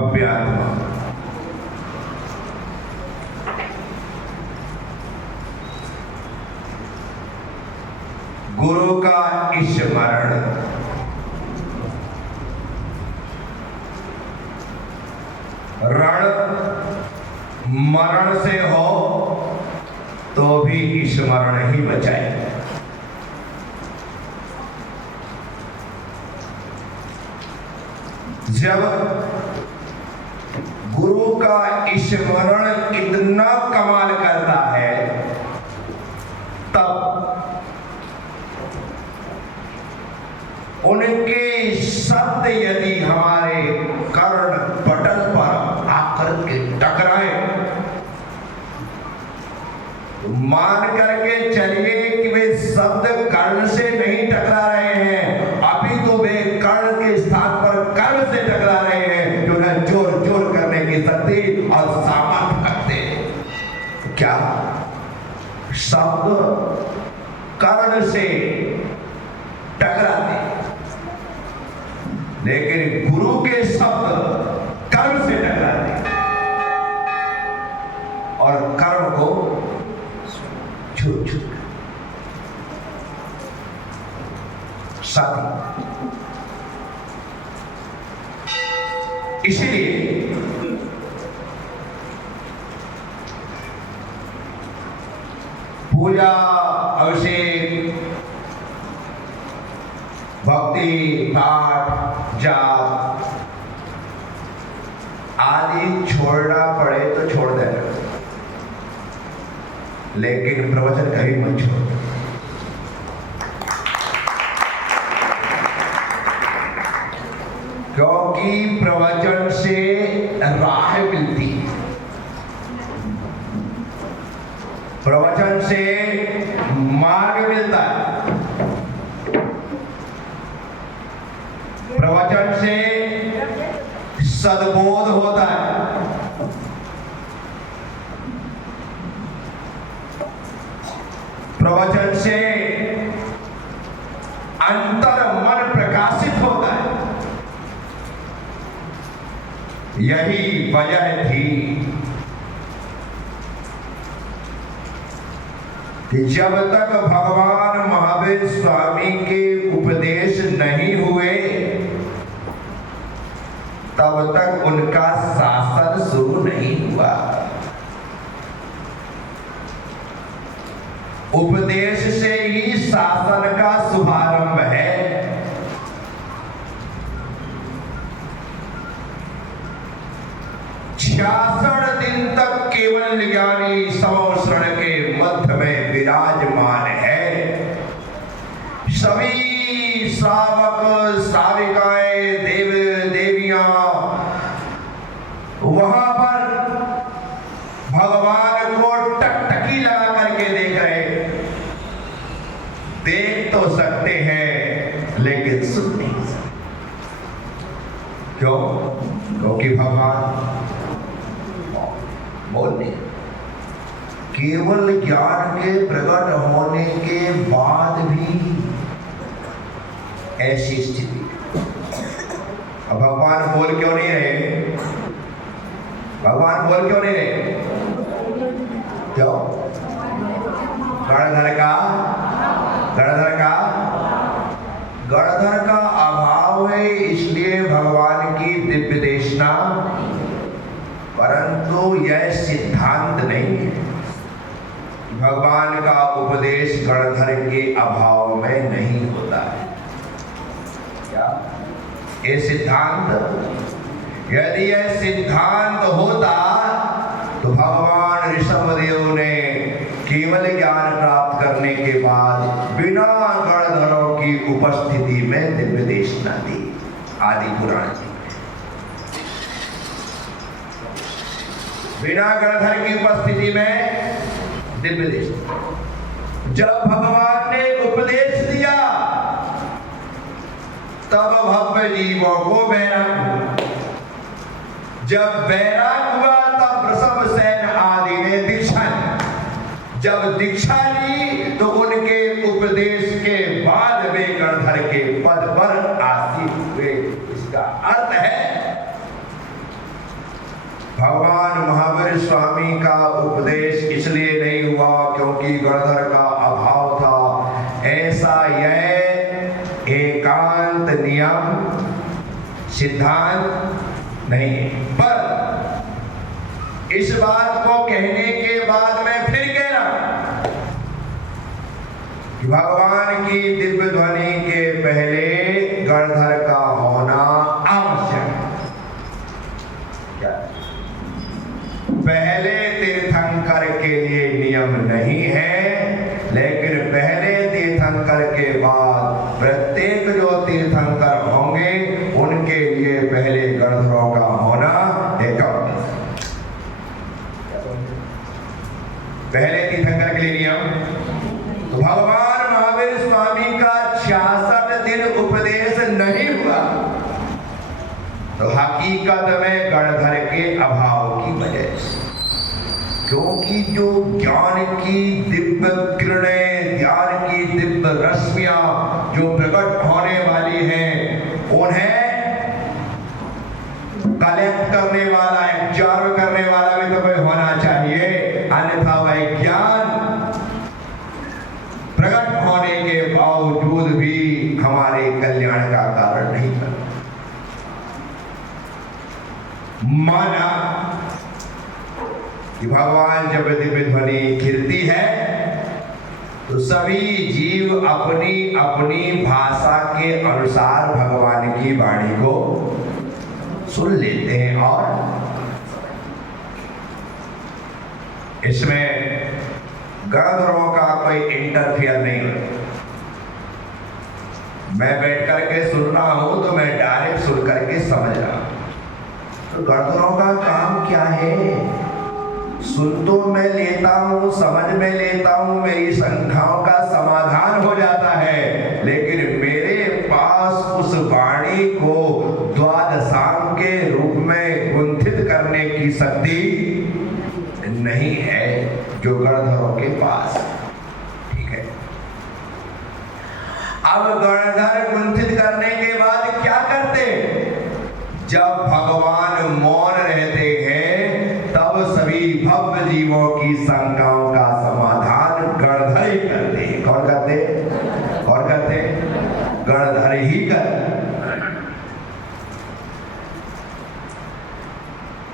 भव्यात्मा। गुरु का स्मरण रण मरण से हो तो भी स्मरण ही बचाए। जब गुरु का स्मरण इतना कमाल करता है तब उनके शब्द यदि हमारे कर्ण पटल पर आकर के टकराए तो मान करके चलिए कि वे शब्द कर्ण से नहीं टकरा रहे हैं, अभी तो वे कर्ण के स्थान पर कर्म से टकरा रहे हैं जो उन्हें जोर जोर करने की शक्ति और सामर्थ्य रखते हैं। क्या शब्द कर्ण से टकराते, लेकिन गुरु के शब्द कर्म से टकराते और कर्म को छू छू साथी। इसलिए पूजा, अभिषेक, भक्ति, पाठ, जाप आदि छोड़ना पड़े तो छोड़ देना, लेकिन प्रवचन कभी मत छोड़ो। क्योंकि प्रवचन से राह मिलती, प्रवचन से मार्ग मिलता है, प्रवचन से सद्बोध होता है, प्रवचन से अंतर मन प्रकाशित होता है। यही वजह थी कि जब तक भगवान महावीर स्वामी के उपदेश नहीं हुए तब तक उनका शासन शुरू नहीं हुआ। उपदेश से ही शासन का शुभारंभ है। 66 दिन तक केवल ज्ञानी समशरण के मध्य में विराजमान है। सभी श्रावक श्राविकाएं, देव देवियां वहां पर भगवान को टकटकी लगा करके देख रहे, देख तो सकते हैं लेकिन सुन नहीं सकते। क्यों? क्योंकि भगवान बोलने केवल ज्ञान के प्रकट होने के बाद भी ऐसी स्थिति। अब भगवान बोल क्यों नहीं रहे? भगवान बोल क्यों नहीं रहे? क्यों? गणधर का अभाव है, इसलिए भगवान की दिव्य देशना, परंतु यह सिद्धांत नहीं है। भगवान का उपदेश गणधर के अभाव में नहीं होता है। क्या ये सिद्धांत? यदि यह सिद्धांत होता तो भगवान ऋषभदेव ने केवल ज्ञान प्राप्त करने के बाद बिना गणधरों की उपस्थिति में दिव्य देशना दी। आदि पुराण जी बिना गणधर की उपस्थिति में दिव्य देशना। जब भगवान ने उपदेश दिया तब भव्य जीवों को वैराग हुआ। जब वैराग हुआ तब वृषभसेन आदि ने दीक्षा ली। जब दीक्षा ली तो उनके उपदेश के बाद वे गणधर के पद पर आसीन हुए। इसका अर्थ है भगवान महावीर स्वामी का उपदेश इसलिए नहीं हुआ क्योंकि गणधर का अभाव था। ऐसा यह एकांत नियम सिद्धांत नहीं है। पर इस बात को कहने के बाद मैं फिर कह रहा हूं कि भगवान की दिव्य ध्वनि के पहले गणधर का होना आवश्यक है। पहले तीर्थंकर के लिए नियम नहीं है, लेकिन पहले तीर्थंकर के बाद प्रत्येक जो तीर्थंकर होंगे उनके लिए पहले गणधरों का होना एक पहले तीर्थंकर के लिए नियम। तो भगवान महावीर स्वामी का 66 दिन उपदेश नहीं हुआ तो हकीकत में गणधर के अभाव की वजह से, क्योंकि जो ज्ञान की दिव्य किरणें, ज्ञान की दिव्य रश्मियां जो प्रकट होने वाली हैं, उन्हें कलेक्ट करने वाला, एब्जॉर्ब करने वाला भी तो कोई होना चाहिए, अन्यथा वह ज्ञान प्रकट होने के बावजूद भी हमारे कल्याण का कारण नहीं बना। माना कि भगवान जब दिव्य ध्वनि खिलती है तो सभी जीव अपनी अपनी भाषा के अनुसार भगवान की वाणी को सुन लेते हैं और इसमें गणधरों का कोई इंटरफियर नहीं होता। मैं बैठ करके सुन रहा हूं तो मैं डायरेक्ट सुन करके समझ रहा हूं। तो गणधरों का काम क्या है? सुन तो मैं लेता हूं, समझ में लेता हूं, मेरी शंकाओं का समाधान हो जाता है, लेकिन मेरे पास उस वाणी को द्वादशांग के रूप में गुंथित करने की शक्ति नहीं है जो गणधरों के पास। ठीक है, अब गणधर गुंथित करने के बाद क्या करते? जब भगवान मौन रहते हैं तब सभी भव्य जीवों की शंकाओं का समाधान गणधर ही करते हैं। कौन करते? कौन करते? गणधर ही करते।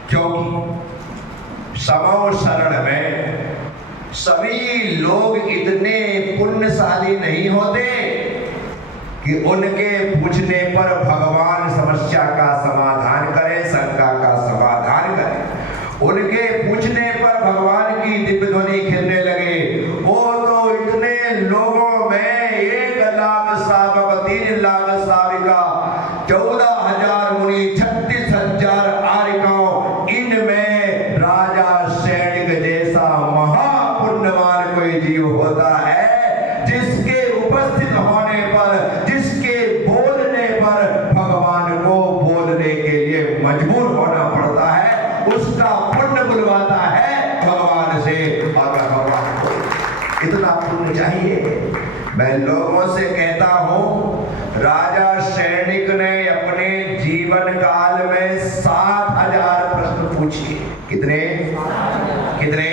क्योंकि समो शरण में सभी लोग इतने पुण्यशाली नहीं होते कि उनके पूछने पर भगवान समस्या का समाधान करें, शंका का समाधान करें। उनके पूछने पर भगवान की दिव्य ध्वनि खिलने लगे। वो तो इतने लोगों में 1 लाख सावक, 3 लाख साविका, 14,000 मुनि, 36,000 आर्यिकाओं, इनमें राजा सैनिक जैसा महापुण्यवान कोई जीव होता है जिसके उपस्थित होने पर, जिसके बोलने पर भगवान को बोलने के लिए मजबूर होना पड़ता है, उसका पुण्य बुलवाता है भगवान से। और भगवान को इतना पुण्य चाहिए। मैं लोगों से कहता हूं, राजा सैनिक ने अपने जीवन काल में 60,000 प्रश्न पूछे। कितने? कितने?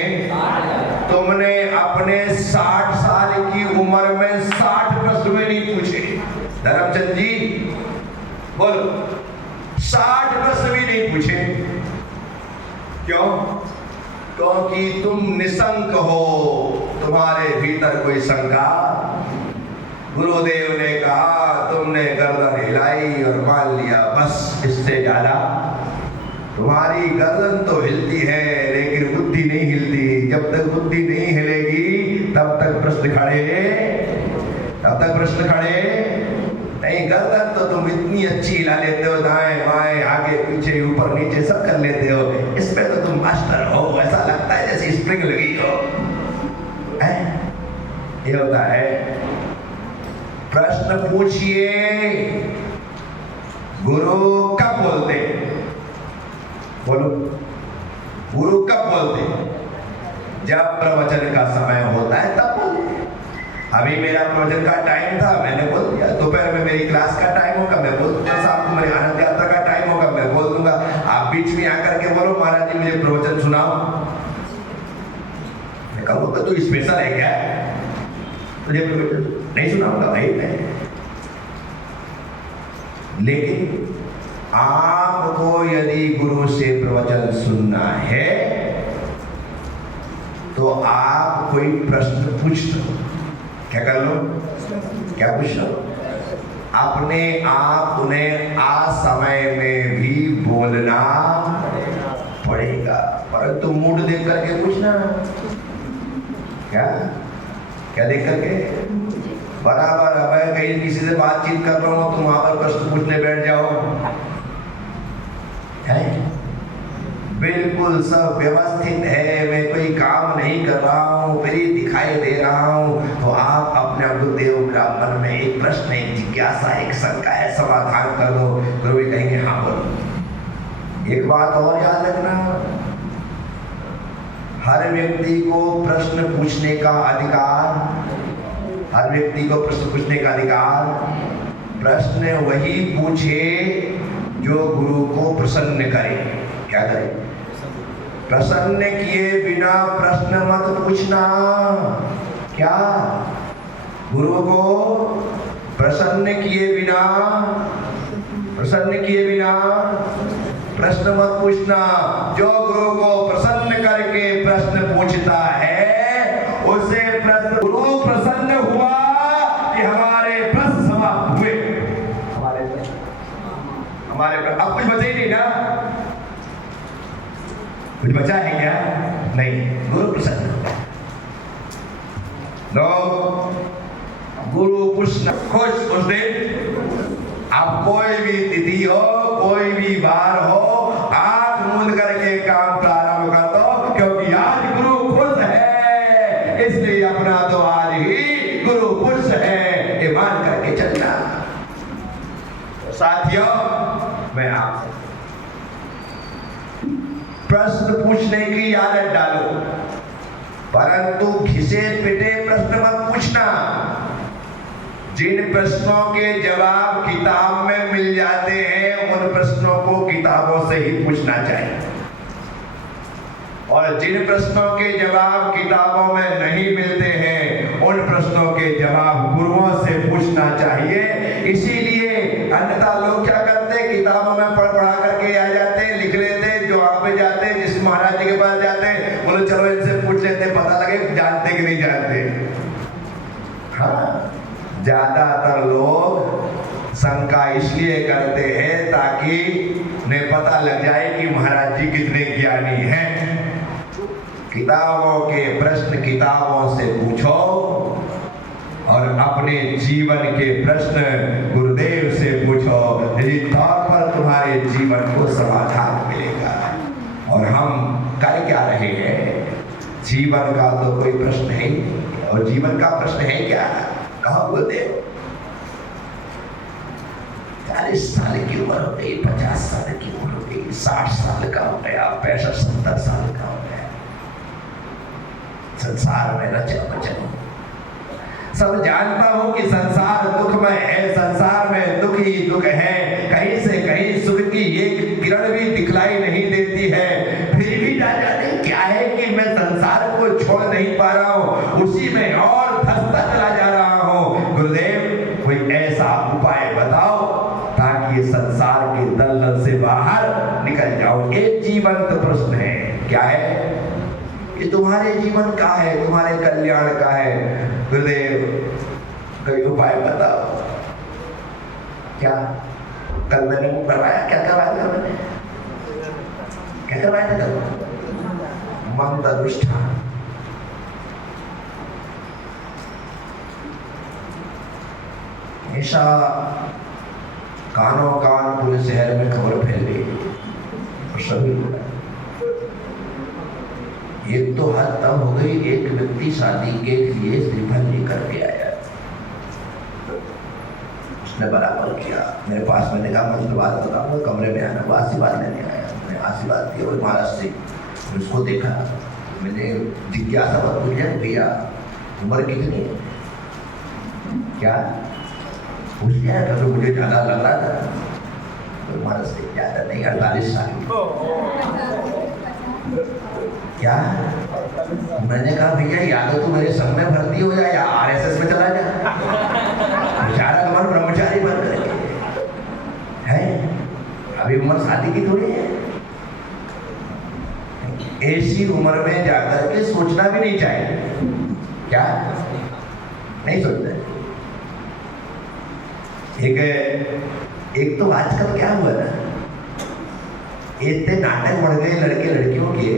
तुमने अपने 60 साल की उम्र में 60 प्रश्न में नहीं पूछे। धर्मचंद जी बोलो, 60 प्रश्न भी नहीं पूछे। क्यों? क्योंकि तुम निशंक हो, तुम्हारे भीतर कोई शंका। गुरुदेव ने कहा, तुमने गर्दन हिलाई और मान लिया, बस इससे ज्यादा। तुम्हारी गर्दन तो हिलती है लेकिन बुद्धि नहीं हिलती। जब तक बुद्धि नहीं हिलेगी तब तक प्रश्न खड़े नहीं। गर्दन तो तुम इतनी अच्छी हिला लेते हो, दाएं बाएं आगे पीछे ऊपर नीचे सब कर लेते हो, इसमें तो तुम मास्टर हो। ऐसा लगता है जैसे स्प्रिंग लगी हो। ये होता है। प्रश्न पूछिए, गुरु कब बोलते? बोलो, गुरु कब बोलते? जब प्रवचन का समय होता है तब बोलते। अभी मेरा प्रवचन का टाइम था, मैंने बोल दिया। दोपहर में मेरी क्लास का टाइम होगा, मैं बोल दूंगा। शाम को मेरी आनंद यात्रा का टाइम होगा, मैं बोल दूंगा। आप बीच में आकर के बोलो, महाराज जी मुझे बोले तू स्पेशल है क्या? तुझे नहीं सुनाऊंगा भाई मैं। लेकिन आपको यदि गुरु से प्रवचन सुनना है तो आप कोई प्रश्न पूछ लो। क्या कर लो? क्या पूछ लो? अपने आप उन्हें असमय में भी बोलना पड़ेगा, परंतु मूड देख करके पूछना। क्या क्या देख करके? बराबर अब कहीं किसी से बातचीत कर रहा हूँ तुम वहां पर प्रश्न पूछने बैठ जाओ, है? बिल्कुल सब व्यवस्थित है, मैं कोई काम नहीं कर रहा हूँ, फ्री दिखाई दे रहा हूँ, तो आप अपने गुरुदेव ब्राह्मण में एक प्रश्न, एक जिज्ञासा, एक शंका है, समाधान कर दो। गुरु भी कहेंगे हाँ बोलो। एक बात और याद रखना, हर व्यक्ति को प्रश्न पूछने का अधिकार, हर व्यक्ति को प्रश्न पूछने का अधिकार। प्रश्न वही पूछे जो गुरु को प्रसन्न करे। क्या करे? प्रसन्न किए बिना प्रश्न मत पूछना। क्या? गुरु को प्रसन्न किए बिना प्रश्न मत पूछना। जो गुरु को प्रसन्न करके प्रश्न पूछता है उसे प्रश्न, गुरु प्रसन्न हुआ कि हमारे प्रश्न समाप्त हुए। हमारे अब कुछ बचे ही नहीं ना? कुछ बचा है क्या? नहीं। गुरु प्रसन्न नो, गुरु कृष्ण खुश उस दिन। अब कोई भी तिथि हो, कोई भी वार हो, आंख मूंद करके काम प्रारंभ कर दो, क्योंकि आज गुरु खुश है, इसलिए अपना तो आज ही गुरु खुश है, ये मान करके चलना। साथियों, मैं आपसे प्रश्न पूछने की आदत डालो, परंतु घिसे पिटे प्रश्न मत पूछना। जिन प्रश्नों के जवाब किताब में मिल जाते हैं उन प्रश्नों को किताबों से ही पूछना चाहिए, और जिन प्रश्नों के जवाब किताबों में नहीं मिलते हैं उन प्रश्नों के जवाब गुरुओं से पूछना चाहिए। इसीलिए अन्यथा लोग क्या करते, किताबों में पढ़ा करके आ जाते, लिख लेते, जो वहां पे जाते, जिस महाराज जी के पास जाते, बोले चलो इनसे पूछ लेते, पता लगे जानते कि नहीं जानते। हाँ, ज्यादातर लोग शंका इसलिए करते हैं ताकि उन्हें पता लग जाए कि महाराज जी कितने ज्ञानी हैं। किताबों के प्रश्न किताबों से पूछो और अपने जीवन के प्रश्न गुरुदेव से पूछो, यदि तौर पर तुम्हारे जीवन को समाधान मिलेगा। और हम कर क्या रहे हैं? जीवन का तो कोई प्रश्न है ही नहीं, और जीवन का प्रश्न है क्या? कहाँ गुरुदेव? 40 साल की उम्र हो गई, 50 साल की उम्र हो गई, 60 साल का हो गया, 65-70 साल का हो गया, संसार में रचा बचा। सब जानता हूं कि संसार दुखमय है, संसार में दुख ही दुख है, कहीं से कहीं सुख की एक किरण भी दिखलाई नहीं देती है, फिर भी ना जाने क्या है कि मैं संसार को छोड़ नहीं पा रहा हूं, उसी में और धंसता चला जा रहा हूं। गुरुदेव, कोई ऐसा उपाय बताओ ताकि ये संसार के दलदल से बाहर निकल जाओ। एक जीवंत प्रश्न है। क्या है? कि तुम्हारे जीवन का है, तुम्हारे कल्याण का है। गुरुदेव, कोई उपाय बताओ। क्या कल मैंने करवाया? क्या करवाया था मैंने? क्या करवाया था कल? मंत्र अनुष्ठान। ऐसा कानों कान पूरे शहर में खबर फैल गई और सभी लोग, एक तो हद तब हो गई, एक व्यक्ति शादी के लिए श्रीफल लेकर के आया, उसने बराबर किया, मेरे पास मैंने कहा मंत्र बात बताऊंगा, कमरे में आना, वो आशीर्वाद लेने आया, मैंने आशीर्वाद दिया और महाराज से उसको देखा, मैंने जिज्ञासा पूछा, भैया उम्र कितनी है? क्या पूछ लिया? तो मुझे ज्यादा लग रहा था, तो महाराज से ज्यादा नहीं, 48 साल। क्या मैंने कहा भैया या तो तू मेरे संग में भर्ती हो जा या आरएसएस में चला जा, बेचारा मन ब्रह्मचारी बन करके है। अभी उम्र शादी की थोड़ी है। ऐसी उम्र में जाकर के सोचना भी नहीं चाहिए। क्या नहीं सोचते? एक तो आजकल क्या हुआ ना, इतने नाटक बढ़ गए लड़के लड़कियों के।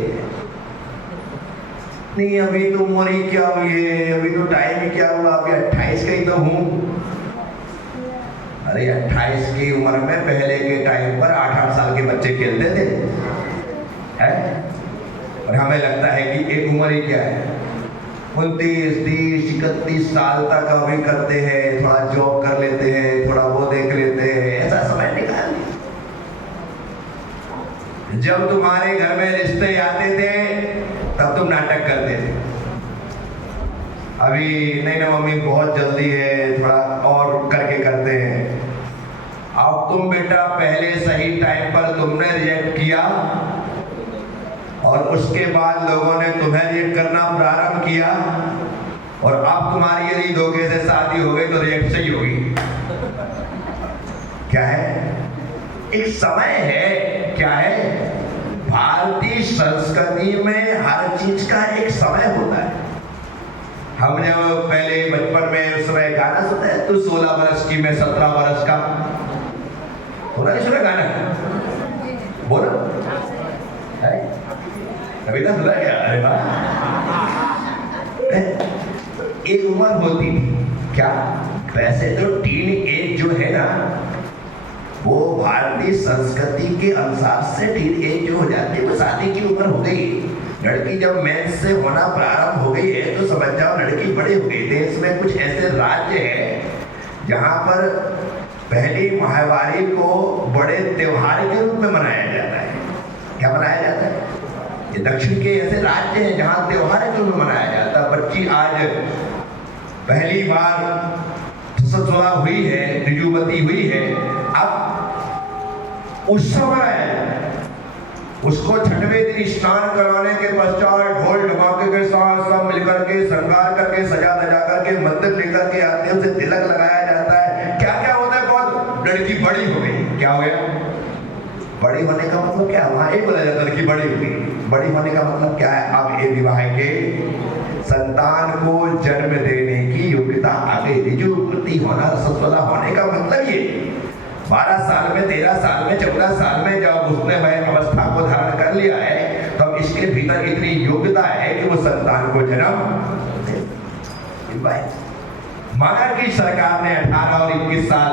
नहीं अभी तो उम्र ही क्या हुई है, अभी तो टाइम ही क्या हुआ, अभी 28 का ही तो हूँ। अरे 28 की उम्र में पहले के टाइम पर 8-8 साल के बच्चे खेलते थे है? और हमें लगता है कि एक उम्र ही क्या है, 29, 30, 31 साल तक अभी करते हैं, थोड़ा जॉब कर लेते हैं, थोड़ा वो देख लेते हैं, ऐसा समय निकाल लिया। जब तुम्हारे घर में रिश्ते आते थे तब तुम नाटक करते थे। अभी नहीं ना मम्मी बहुत जल्दी है, थोड़ा और करके करते हैं। अब तुम बेटा पहले सही टाइम पर तुमने रिएक्ट किया और उसके बाद लोगों ने तुम्हें रिएक्ट करना प्रारंभ किया, और अब तुम्हारी यदि धोखे से शादी हो गई तो रिएक्ट सही होगी। क्या है? एक समय है। क्या है? भारतीय संस्कृति में हर चीज का एक समय होता है। हम जब पहले बचपन में उस समय गाना सुनते हैं, तू 16 वर्ष की मैं 17 वर्ष का, सुना नहीं सुना गाना? बोलो अभी तक सुना क्या? अरे वाह। एक उम्र होती थी। क्या? वैसे तो टीन एज जो है ना, वो भारतीय संस्कृति के अनुसार से टीन एज जो हो जाती है वो शादी की उम्र हो गई। लड़की जब मेंस से होना प्रारंभ हो गई है तो समझ जाओ लड़की बड़ी हो गई। देश में कुछ ऐसे राज्य हैं जहां पर पहली माहवारी को बड़े त्योहार के रूप में मनाया जाता है। क्या मनाया जाता है? ये दक्षिण के ऐसे राज्य हैं जहां त्योहार के रूप में मनाया जाता है। बच्ची आज पहली बार ससुरा हुई है, ऋजुमती हुई है, अब उत्सव मनाया जाता है। उसको छठवें दिन स्नान कराने के पश्चात ढोल ढमाके के साथ सब मिलकर के श्रृंगार करके सजा धजा करके मंदिर लेकर के आते हैं, उसे तिलक लगाया जाता है। क्या क्या होता है? बहुत लड़की बड़ी हो गई। क्या हो गया? बड़ी होने का मतलब क्या? वहां एक बोला जाता है कि बड़ी हो गई। बड़ी होने का मतलब क्या है? अब ये विवाह के संतान को जन्म देने की योग्यता आ गई। ऋजुमती होना, ससुरा होने का मतलब ये 12 साल में, 13 साल में, 14 साल में जब उसने वह अवस्था को धारण कर लिया है तब तो इसके भीतर इतनी योग्यता है कि वो संतान को जन्म दे। मगर की सरकार ने 18 और 21 साल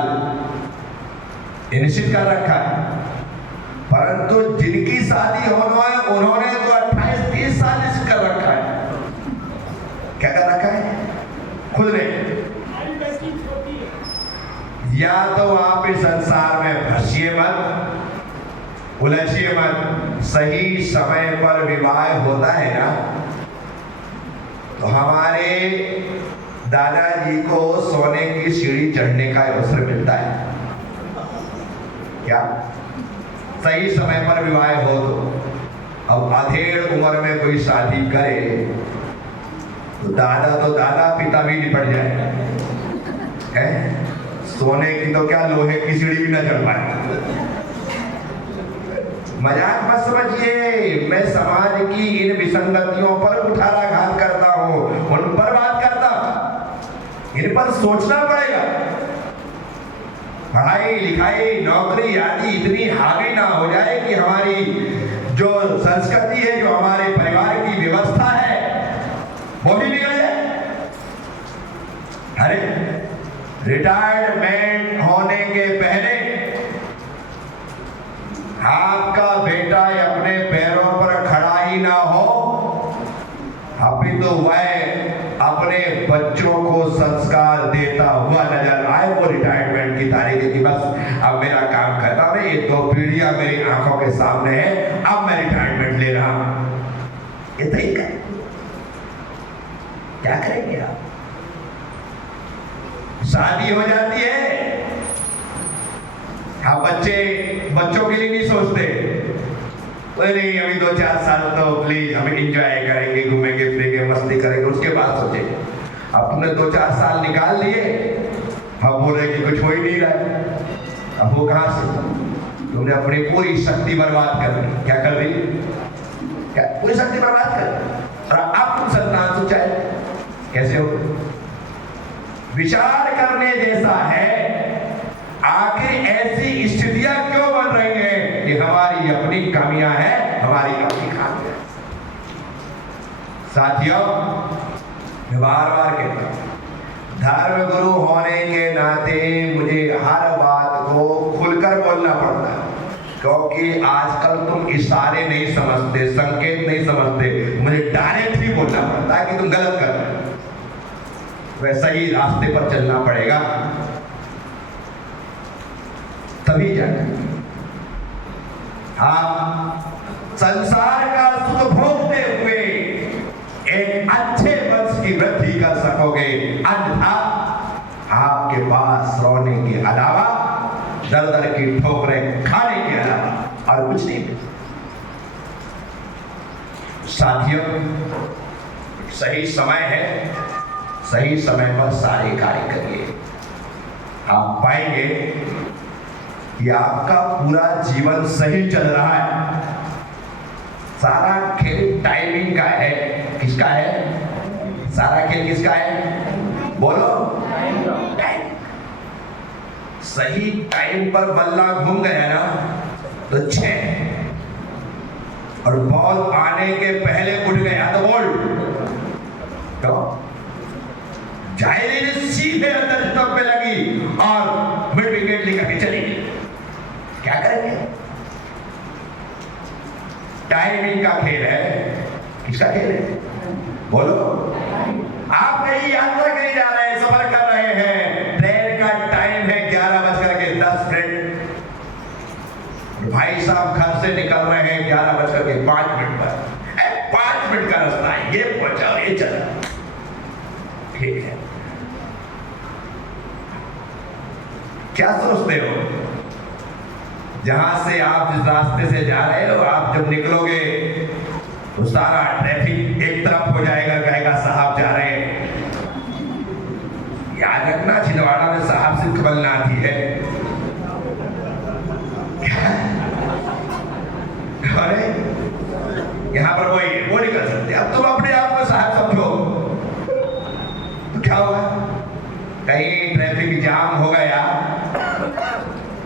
निश्चित कर रखा है, परंतु जिनकी शादी होना है उन्होंने तो 28-30 साल निश्चित कर रखा है। क्या कर रखा है? खुद ने। या तो आप इस संसार में फंसिए मत, उलझिए मत। सही समय पर विवाह होता है ना, तो हमारे दादाजी को सोने की सीढ़ी चढ़ने का अवसर मिलता है। क्या? सही समय पर विवाह हो तो। अब अधेड़ उम्र में कोई शादी करे तो दादा पिता भी निपट जाए है? सोने की तो क्या, लोहे की सीढ़ी भी न चढ़ पाए। मजाक मत समझिए, मैं समाज की इन विसंगतियों पर कुठाराघात करता हूं, उन पर बात करता। इन पर सोचना पड़ेगा। पढ़ाई लिखाई नौकरी आदि इतनी हावी ना हो जाए कि हमारी जो संस्कृति है, जो हमारे परिवार की व्यवस्था है, वो भी बिगड़ जाए। अरे रिटायरमेंट होने के पहले आपका बेटा अपने पैरों पर खड़ा ही ना हो, अभी तो वह अपने बच्चों को संस्कार देता हुआ नजर आए। वो रिटायरमेंट की तारीख की बस अब मेरा काम खत्म है, ये 2 पीढ़ियां मेरी आंखों के सामने है, अब मैं रिटायरमेंट ले रहा हूं। ये तरीका है। क्या करेंगे आप? शादी हो जाती है, हम बच्चों के लिए नहीं सोचते, बोले नहीं अभी 2-4 साल तो प्लीज हम एंजॉय करेंगे, घूमेंगे फिरेंगे, मस्ती करेंगे, उसके बाद सोचेंगे। अब तुमने 2-4 साल निकाल लिए, अब बोल रहे कि कुछ हो ही नहीं रहा है। अब वो कहां से? तुमने अपनी पूरी शक्ति बर्बाद कर दी। क्या कर दी? क्या पूरी शक्ति बर्बाद कर दी? और अब तुम संतान सोचाए कैसे हो? विचार करने जैसा है, आखिर ऐसी स्थितियां क्यों बन रही हैं कि हमारी अपनी कमियां हैं, हमारी अपनी खामियां। साथियों, मैं बार-बार कहता हूं, धर्म गुरु होने के नाते मुझे हर बात को खुलकर बोलना पड़ता है, क्योंकि आजकल तुम इशारे नहीं समझते, संकेत नहीं समझते, मुझे डायरेक्ट ही बोलना पड़ता है कि तुम गलत कर रहे हो। वैसा ही रास्ते पर चलना पड़ेगा, तभी जाकर आप संसार का सुख भोगते हुए एक अच्छे वंश की वृद्धि कर सकोगे। अन्यथा आपके पास रोने के अलावा, दर दर की ठोकरें खाने के अलावा और कुछ नहीं। साथियों, सही समय है, सही समय पर सारे कार्य करिए। आप पाएंगे कि आपका पूरा जीवन सही चल रहा है। सारा खेल टाइमिंग का है। किसका है? सारा खेल किसका है? बोलो। टाइम। सही टाइम पर बल्ला घूम गया ना तो 6, और बॉल आने के पहले उठ गया तो बोल्ड। तो जायरी ने सीधे अंदर स्टंप पे लगी और मिड विकेट लेकर के चली गई। क्या करेंगे? टाइमिंग का खेल है। किसका खेल है? बोलो। आप कहीं यात्रा कहीं जा रहे हैं, सफर कर रहे हैं, ट्रेन का टाइम है 11:10। भाई साहब घर से निकल रहे हैं 11:05 पर। 5 मिनट का रास्ता है, ये पहुंचा और ये चला। ठीक है, क्या सोचते हो? जहां से आप जिस रास्ते से जा रहे हो, आप जब निकलोगे तो सारा ट्रैफिक एक तरफ हो जाएगा, कहेगा साहब जा रहे हैं। याद रखना, छिंदवाड़ा में साहब सिर्फ कमलनाथ ही है। अरे यहां पर वो नहीं कर सकते। अब तुम अपने आप को साहब समझो तो क्या होगा? कहीं ट्रैफिक जाम हो गया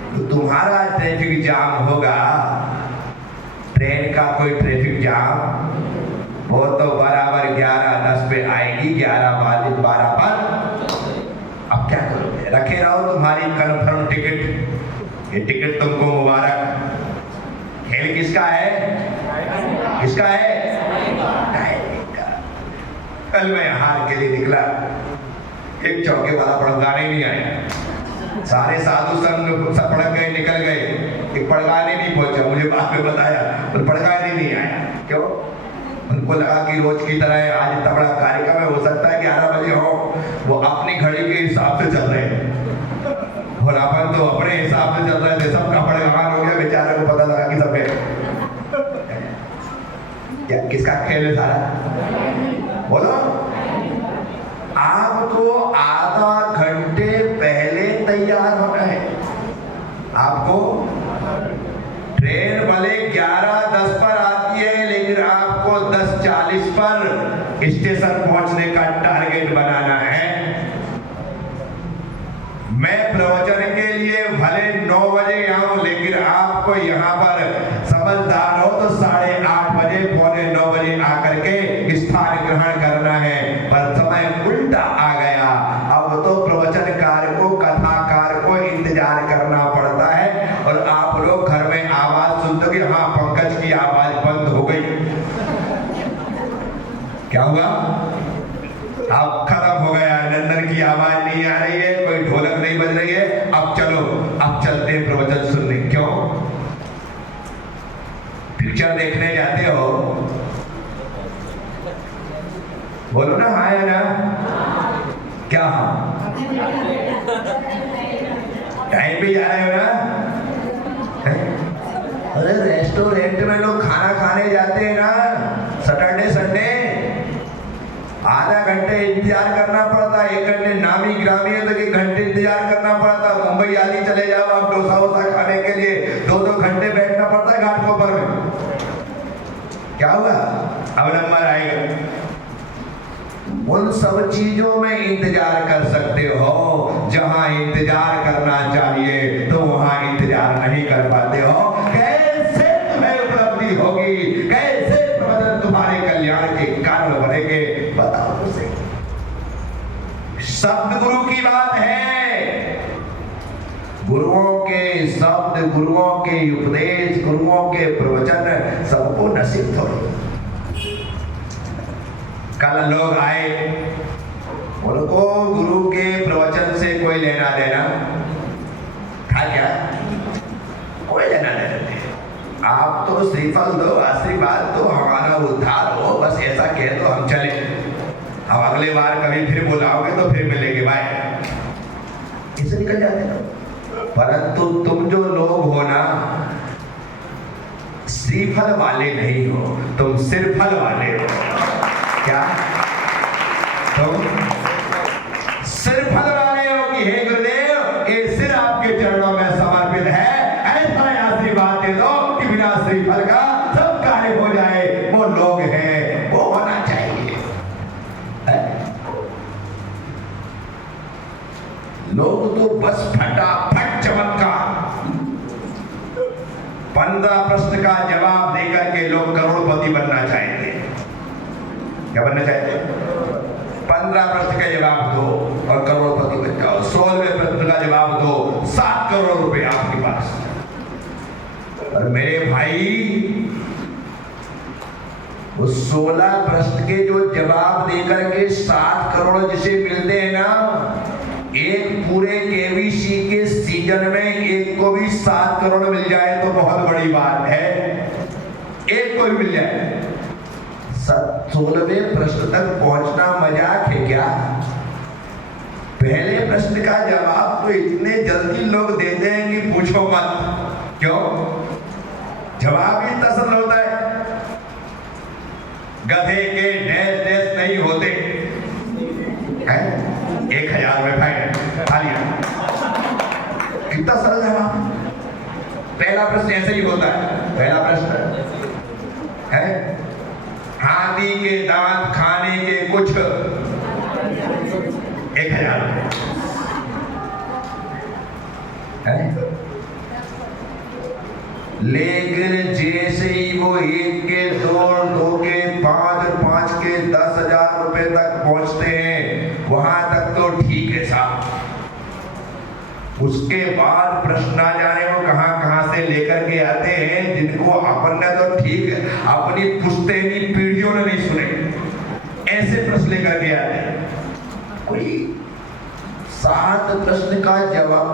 तो तुम्हारा ट्रैफिक जाम होगा, ट्रेन का कोई ट्रैफिक जाम वो तो बराबर 11:10 पे आएगी, 11:12 पर। अब क्या करोगे? रखे रहो तुम्हारी कन्फर्म टिकट। ये टिकट तुमको मुबारक। खेल किसका है? किसका है? टाइमिंग का। कल मैं हार के लिए निकला, एक चौके वाला पड़गाने नहीं आया। सारे साधु संग सब पड़क गए, निकल गए, एक पड़गाने नहीं पहुंचा। मुझे बाद में बताया तो पड़गाने नहीं आया। क्यों? उनको लगा कि रोज की तरह आज इतना बड़ा कार्यक्रम है, हो सकता है 11 बजे हो। वो अपनी घड़ी के हिसाब से चल रहे हैं और अपन तो अपने हिसाब से चल रहे थे। सबका पड़गान हो गया, बेचारे को पता लगा कि सबके क्या किसका खेल है सारा? बोलो। आपको आधा घंटे पहले तैयार होना है। आपको ट्रेन भले 11:10 पर आती है, लेकिन आपको 10:40 पर स्टेशन पहुंचने का टारगेट बनाना है। मैं प्रवचन के लिए भले 9 बजे आऊं, लेकिन आपको यहाँ पर समझदार हो तो 8:30 बजे, 8:45 बजे आकर के स्थान ग्रहण करना है। पर समय उल्टा आ गया। अब तो प्रवचनकार को, कथाकार को इंतजार करना पड़ता है, और आप लोग घर में आवाज सुनते कि हाँ पंकज की आवाज बंद हो गई। क्या हुआ? अब खत्म हो गया, नंदन की आवाज नहीं आ रही है, कोई ढोलक नहीं बज रही है। अब चलो, अब चलते हैं प्रवचन सुनने। क्यों? पिक्चर देखने जाते हो? बोलो ना हाँ या ना। क्या हाँ? टाइम पे जा रहे हो ना? अरे रेस्टोरेंट में लोग खाना पढ़ने जाते हैं ना सैटरडे संडे, आधा घंटे इंतजार करना पड़ता, 1 घंटे नामी ग्रामी है तो 1 घंटे इंतजार करना पड़ता। मुंबई आदि चले जाओ आप डोसा वोसा खाने के लिए, 2-2 घंटे बैठना पड़ता है घाटकोपर में। क्या हुआ? अब नंबर आएगा। उन सब चीजों में इंतजार कर सकते हो, जहां इंतजार करना चाहिए तो वहां इंतजार नहीं कर पाते हो। कैसे तुम्हें उपलब्धि होगी, कैसे प्रवचन तुम्हारे कल्याण के कारण बनेंगे, बताओ मुझे। शब्द गुरु की बात है, गुरुओं के शब्द, गुरुओं के उपदेश, गुरुओं के प्रवचन सबको नसीब थोड़ी। कल लोग आए, उनको गुरु के प्रवचन से कोई लेना देना था क्या? कोई लेना देना नहीं। आप तो श्रीफल दो, आशीर्वाद दो, हमारा उद्धार हो, बस ऐसा कह दो हम चले। अब अगले बार कभी फिर बुलाओगे तो फिर मिलेंगे, बाय, इसे निकल जाते हो। परंतु तुम जो लोग हो ना, श्रीफल वाले नहीं हो, तुम सिरफल वाले हो। क्या तुम सिरफल वाले हो कि हे गुरुदेव ये सिर आपके चरणों में समर्पित है, ऐसा आशीर्वाद दे दो कि बिना श्रीफल का सब कार्य हो जाए। वो लोग हैं, वो होना चाहिए। लोग तो बस फटाफट चमत्कार, 15 प्रश्न का जवाब देकर के लोग करोड़पति बनना चाहेंगे। क्या बनना चाहते? 15 प्रश्न का जवाब दो और करोड़पति बन जाओ। 16वें प्रश्न का जवाब दो, 7 करोड़ रुपए आपके पास। और मेरे भाई, उस 16 प्रश्न के जो जवाब देकर के 7 करोड़ जिसे मिलते हैं ना, एक पूरे केबीसी के सीजन में एक को भी 7 करोड़ मिल जाए तो बहुत बड़ी बात है। एक को भी मिल जाए। 16वें प्रश्न तक पहुंचना मजाक है क्या? पहले प्रश्न का जवाब तो इतने जल्दी लोग देते हैं कि पूछो मत। क्यों? जवाब ही इतना सरल होता है। गधे के डैश डैश नहीं होते हैं। 1000 में फाइन खा लिया। कितना सरल जवाब। पहला प्रश्न ऐसे ही होता है। पहला प्रश्न है, हाथी के दांत खाने के कुछ 1000 है। लेकिन जैसे ही वो 1 के 2 के 5 और 5 के 10,000 रुपए तक पहुंचते हैं, वहां तक तो ठीक है साहब। उसके बाद प्रश्न आ जाने वो कहां से लेकर के आते हैं, जिनको अपन ने तो ठीक है अपनी पुश्तैनी पीढ़ियों ने नहीं सुने, ऐसे प्रश्न लेकर के आते हैं। कोई 7 प्रश्न का जवाब,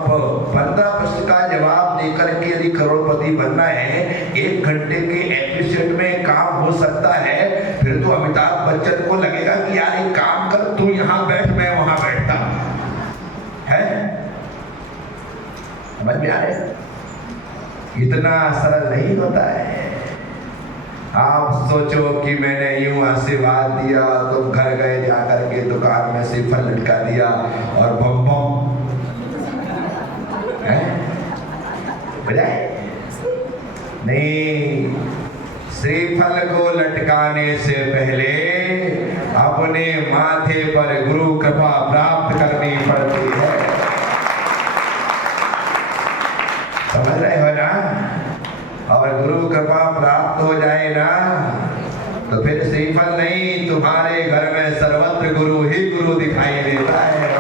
15 प्रश्न का जवाब देकर के यदि करोड़पति बनना है, 1 घंटे के एपिसोड में काम हो सकता है, फिर तो अमिताभ बच्चन को लगेगा कि यार एक काम कर, तू यहां बैठ मैं वहां बैठता है। समझ में आ रहे? इतना सरल नहीं होता है। आप सोचो कि मैंने यूं आशीर्वाद दिया, तुम घर गए जाकर के दुकान में से फल लटका दिया और बम बम है बजाए? नहीं, श्रीफल को लटकाने से पहले अपने माथे पर गुरु कृपा प्राप्त करनी पड़ती है। समझ रहे हो ना? और गुरु कृपा प्राप्त हो जाए ना तो फिर श्रीफल नहीं, तुम्हारे घर में सर्वत्र गुरु ही गुरु दिखाई देता है।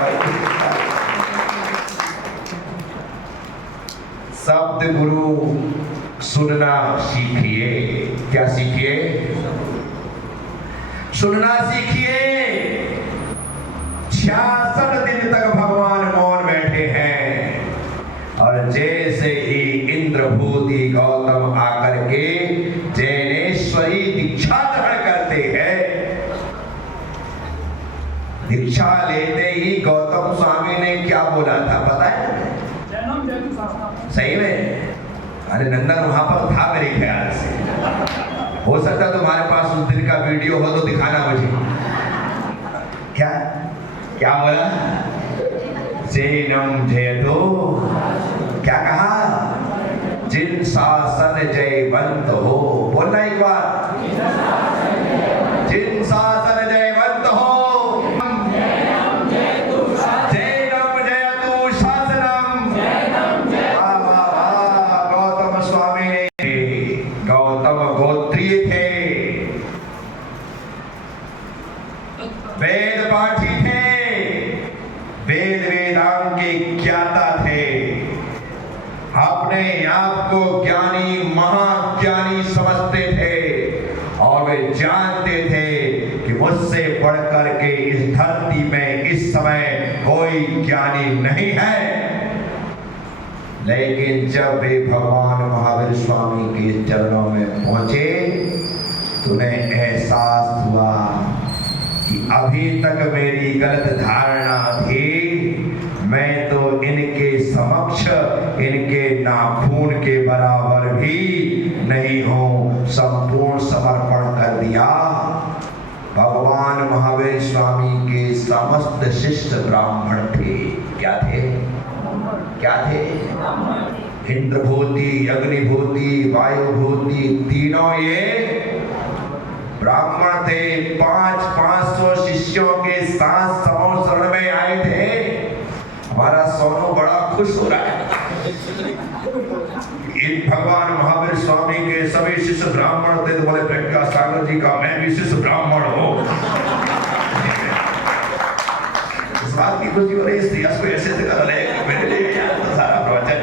शब्द गुरु सुनना सीखिए। क्या सीखिए? सुनना सीखिए। 66 दिन तक भगवान मौन बैठे हैं और जैसे ही इंद्रभूति गौतम आकर के जैनेश्वरी दीक्षा ग्रहण करते हैं, दीक्षा लेते ही गौतम स्वामी ने क्या बोला था पता है? सही में? अरे नंदन वहां पर था मेरे ख्याल से। हो सकता है तुम्हारे पास उस दिन का वीडियो हो तो दिखाना मुझे। क्या क्या बोला? जैनम जयतो, क्या कहा? जिन शासन जयवंत हो। बोलना एक बार, जिन शासन जयवंत हो। जैनम जयतु शासनम। वाह वाह वाह। गौतम स्वामी, गौतम गोत्रीय थे, वेद पाठी थे, वेद वेदांत के ज्ञाता थे, अपने आप को ज्ञानी महाज्ञानी समझते थे और वे जानते थे कि मुझसे बढ़कर के इस धरती में इस समय कोई ज्ञानी नहीं है। लेकिन जब वे भगवान महावीर स्वामी के चरणों में पहुंचे तो उन्हें एहसास हुआ कि अभी तक मेरी गलत धारणा थी, मैं तो इनके समक्ष इनके नाखून के बराबर भी नहीं हूं। संपूर्ण समर्पण कर दिया। भगवान महावीर स्वामी के समस्त शिष्य ब्राह्मण थे। क्या थे? क्या थे? इंद्रभूति, अग्निभूति, वायुभूति, तीनों ये ब्राह्मण थे। 500 शिष्यों के साथ समूह शरण में आए थे। हमारा सोनू बड़ा खुश हो रहा है। इन भगवान महावीर स्वामी के सभी शिष्य ब्राह्मण थे तो बोले प्रज्ञा सागर जी का मैं भी शिष्य ब्राह्मण हूं। इस बात की खुशी हो रही है। इतिहास को ऐसे से कर रहे हैं मेरे लिए यार तो सारा प्रवचन।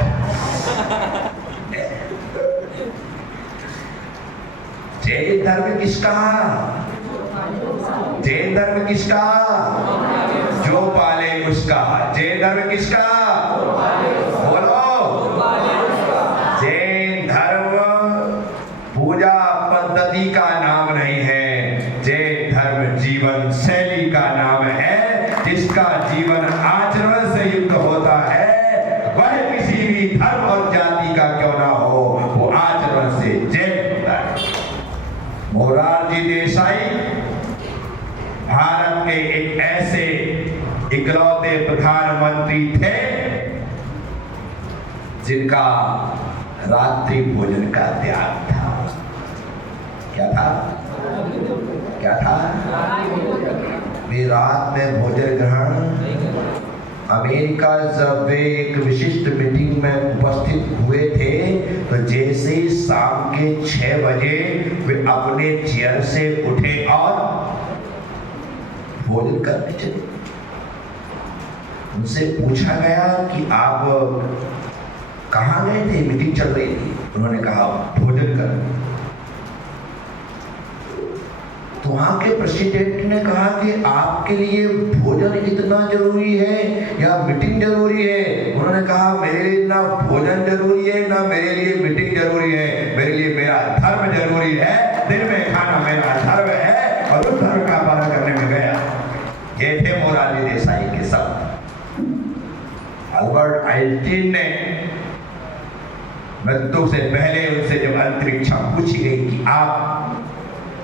जैन धर्म किसका? जैन धर्म किसका? जो पाले उसका। जैन धर्म किसका? बोलो। जैन धर्म पूजा पद्धति का नाम नहीं है। जैन धर्म जीवन शैली का नाम है। जिसका जीवन आचरण से युक्त होता है, वह किसी भी धर्म और जाति का क्यों ना हो, वो आचरण से जैन होता है। मोरारजी देसाई भारत के एक ऐसे इकलौते प्रधानमंत्री थे जिनका रात्रि भोजन का त्याग था। क्या था? क्या था? वे रात में भोजन ग्रहण। अमेरिका जब वे एक विशिष्ट मीटिंग में उपस्थित हुए थे तो जैसे ही शाम के 6 बजे वे अपने चेयर से उठे और भोजन करने चले। उनसे पूछा गया कि आप कहाँ गए थे? मीटिंग चल रही थी। उन्होंने कहा भोजन कर। तो वहां के प्रेसिडेंट ने कहा कि आपके लिए भोजन इतना जरूरी है या मीटिंग जरूरी है? उन्होंने कहा मेरे लिए ना भोजन जरूरी है ना मेरे लिए मीटिंग जरूरी है। मेरे लिए मेरा धर्म जरूरी है। दिन में खाना मेरा धर्म है और उस धर्म का पालन करने में गया। ये थे मोरारजी देसाई के शब्द। अल्बर्ट आइंस्टीन ने मृत्यु से पहले उनसे जब अंतरिक्षा पूछी गई कि आप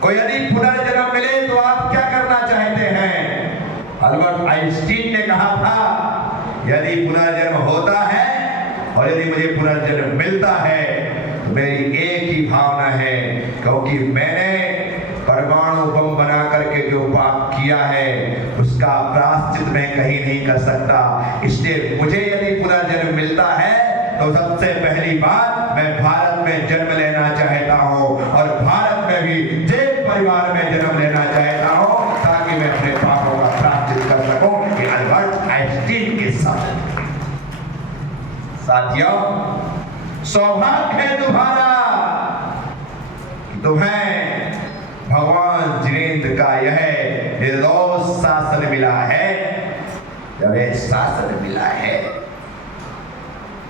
को यदि पुनर्जन्म मिले तो आप क्या करना चाहते हैं? अल्बर्ट आइंस्टीन ने कहा था यदि पुनर्जन्म होता है और यदि मुझे पुनर्जन्म मिलता है तो मेरी एक ही भावना है, क्योंकि मैंने परमाणु बम बना करके जो पाप किया है उसका प्रायश्चित मैं कहीं नहीं कर सकता। इसलिए मुझे यदि पुनर्जन्म मिलता है तो सबसे पहली बात मैं भारत में जन्म लेना चाहता हूँ और भारत में भी जैन परिवार में जन्म लेना चाहता हूँ ताकि मैं अपने पापों का प्रायश्चित कर सकूं। ये अल्बर्ट आइंस्टीन के साथ। साथियों, सौभाग्य है तुम्हारा कि तुम्हें भगवान जिनेंद्र का यह निर्दोष शासन मिला है। जब यह शासन मिला है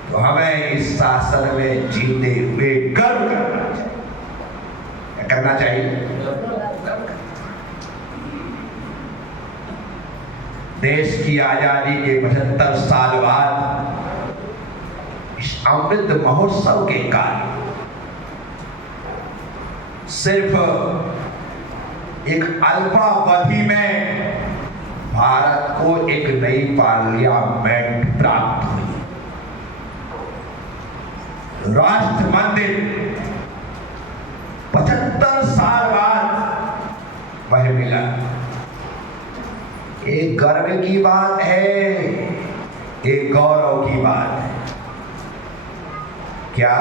तो हमें इस शासन में जीते हुए गर्व करना चाहिए। देश की आजादी के 75 साल बाद इस अमृत महोत्सव के कारण सिर्फ एक अल्पावधि में भारत को एक नई पार्लियामेंट प्राप्त हुई। राष्ट्र मंदिर 75 साल बाद वह मिला। एक गर्व की बात है, एक गौरव की बात है। क्या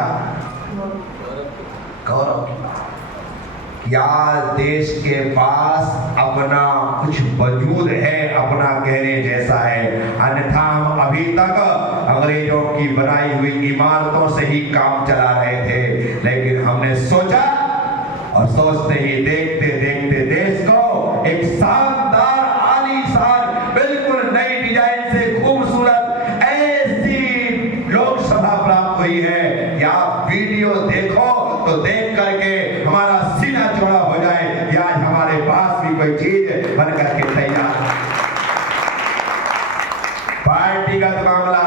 गौरव की बात? क्या देश के पास अपना कुछ वजूद है, अपना कहने जैसा है? अन्यथा हम अभी तक अंग्रेजों की बनाई हुई इमारतों से ही काम चला रहे थे। लेकिन हमने सोचा और सोचते ही देखते देखते देश को एक शानदार आलीशान बिल्कुल नई डिजाइन से खूबसूरत ऐसी लोकसभा प्राप्त हुई है कि आप वीडियो देखो तो देख करके हमारा सीना चौड़ा हो जाए कि आज हमारे पास भी कोई चीज बन करके तैयार। पार्टीगत मामला